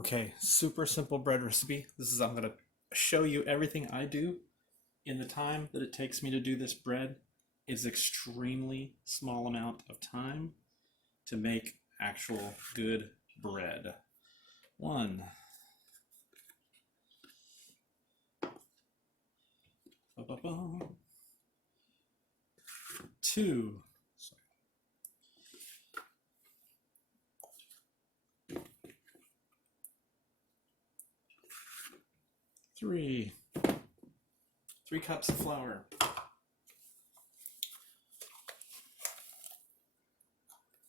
Okay, super simple bread recipe. I'm gonna show you everything I do in the time that it takes me to do this bread. Is extremely small amount of time to make actual good bread. One, two, three, 3 cups of flour.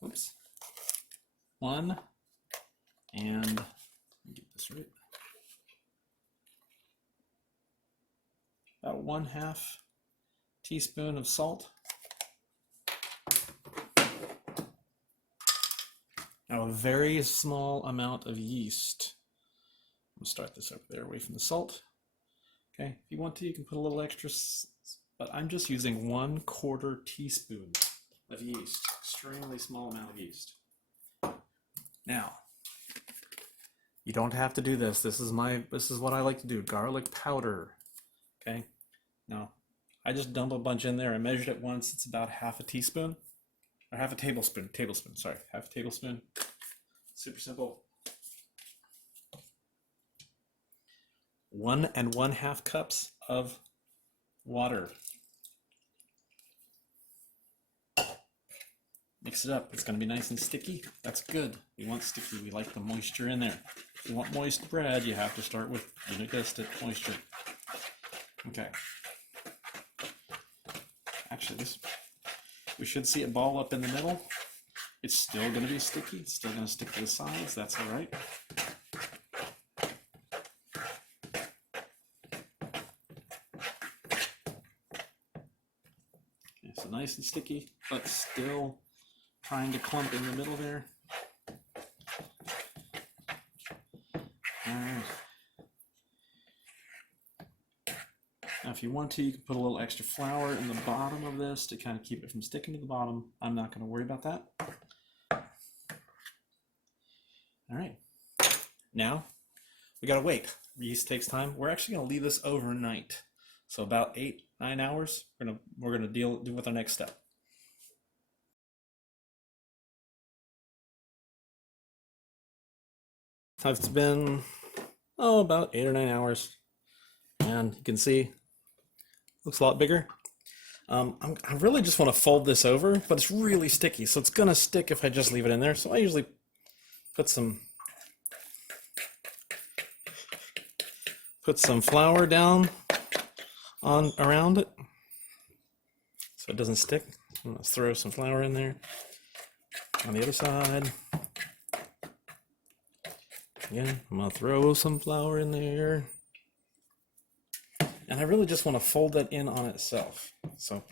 Oops. One, and let me get this right. About 1/2 teaspoon of salt. Now a very small amount of yeast. I'm gonna start this over there away from the salt. Okay, if you want to, you can put a little extra, but I'm just using 1/4 teaspoon of yeast. Extremely small amount of yeast. Now, you don't have to do this. This is what I like to do. Garlic powder. Okay. Now, I just dump a bunch in there. I measured it once. It's about 1/2 teaspoon, or 1/2 tablespoon. Sorry, 1/2 tablespoon. Super simple. 1 1/2 cups of water. Mix it up. It's going to be nice and sticky. That's good. We want sticky. We like the moisture in there. If you want moist bread, you have to start with, you guessed it, moisture. Okay. Actually, we should see it ball up in the middle. It's still going to be sticky. It's still going to stick to the sides. That's all right. Okay, so nice and sticky, but still trying to clump in the middle there. All right. Now, if you want to, you can put a little extra flour in the bottom of this to kind of keep it from sticking to the bottom. I'm not going to worry about that. All right. Now, we got to wait. Yeast takes time. We're actually going to leave this overnight. So about 8-9 hours, we're gonna do with our next step. It's been about 8 or 9 hours, and you can see looks a lot bigger. I really just want to fold this over, but it's really sticky, so it's gonna stick if I just leave it in there. So I usually put some flour down on around it so it doesn't stick. I'm gonna throw some flour in there on the other side. Again, I'm gonna throw some flour in there, and I really just want to fold that in on itself. So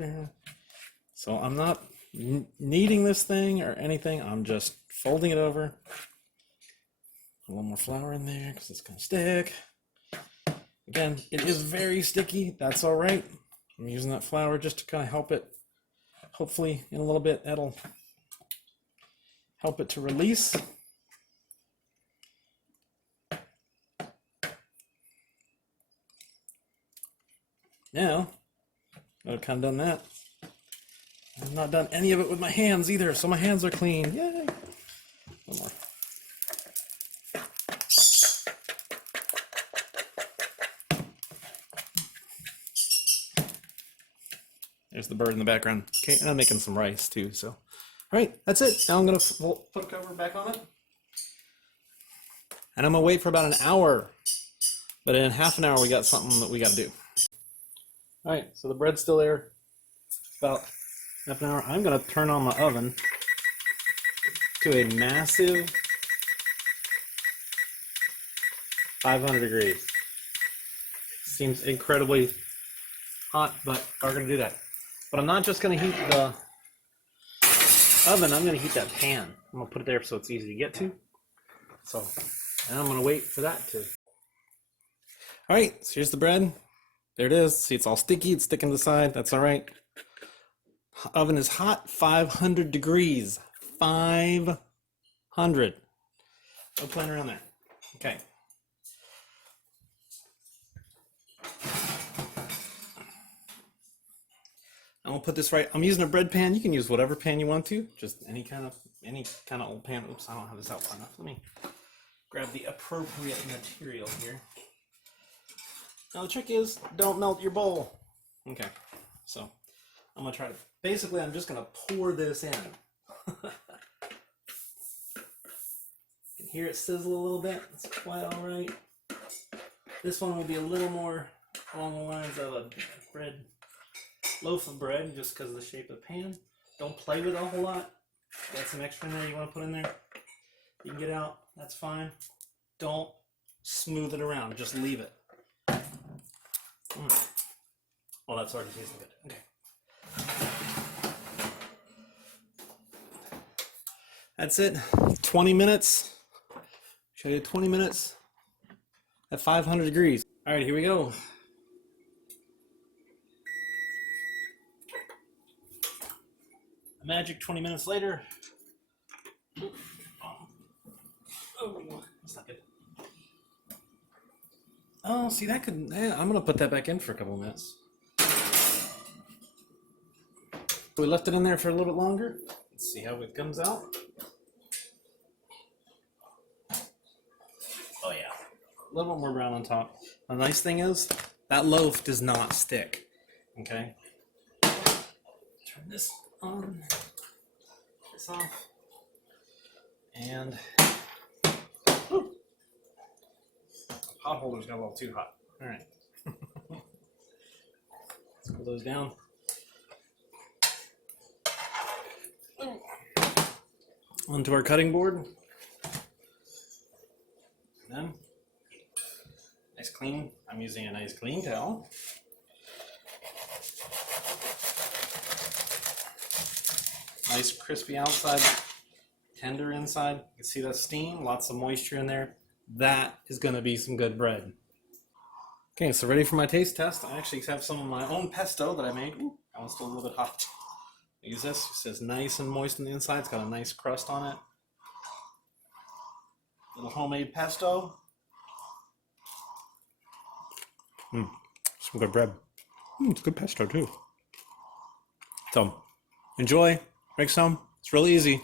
I'm not kneading this thing or anything. I'm just folding it over. A little more flour in there because it's gonna stick. Again, it is very sticky. That's all right. I'm using that flour just to kind of help it. Hopefully, in a little bit, that'll help it to release. Now, I've kind of done that. I've not done any of it with my hands either, so my hands are clean. Yay! One more. There's the bird in the background. Okay, and I'm making some rice too, so. All right, that's it. Now I'm gonna put a cover back on it. And I'm gonna wait for about an hour. But in half an hour, we got something that we gotta do. All right, so the bread's still there. About half an hour. I'm gonna turn on my oven to a massive 500 degrees. Seems incredibly hot, but we're gonna do that. But I'm not just gonna heat the oven, I'm gonna heat that pan. I'm gonna put it there so it's easy to get to. So, and I'm gonna wait for that to. All right, so here's the bread. There it is. See, it's all sticky, it's sticking to the side, that's all right. Oven is hot, 500 degrees. 500. No playing around there. Okay. I'm gonna put this right. I'm using a bread pan. You can use whatever pan you want to. Just any kind of old pan. Oops, I don't have this out far enough. Let me grab the appropriate material here. Now the trick is, don't melt your bowl. Okay, so I'm gonna try to. Basically, I'm just gonna pour this in. You can hear it sizzle a little bit. It's quite all right. This one will be a little more along the lines of a loaf of bread, just because of the shape of the pan. Don't play with it a whole lot. Got some extra in there you want to put in there. You can get out. That's fine. Don't smooth it around. Just leave it. Well, that's already tasting good. Okay. That's it. 20 minutes. Show you 20 minutes at 500 degrees. All right, here we go. A magic 20 minutes later. Oh, that's not good. Oh, see, that could. Yeah, I'm gonna put that back in for a couple of minutes. We left it in there for a little bit longer. Let's see how it comes out. Oh yeah, a little bit more brown on top. The nice thing is that loaf does not stick. Okay. Turn this on. This off. And whew, the pot holders got a little too hot. All right. Let's pull those down. Onto our cutting board. And then, nice clean. I'm using a nice clean towel. Nice crispy outside, tender inside. You can see that steam, lots of moisture in there. That is going to be some good bread. Okay, so ready for my taste test. I actually have some of my own pesto that I made. Ooh, that one's still a little bit hot. Use this. It says nice and moist on the inside. It's got a nice crust on it. Little homemade pesto. Some good bread. It's good pesto too. So, enjoy. Make some. It's really easy.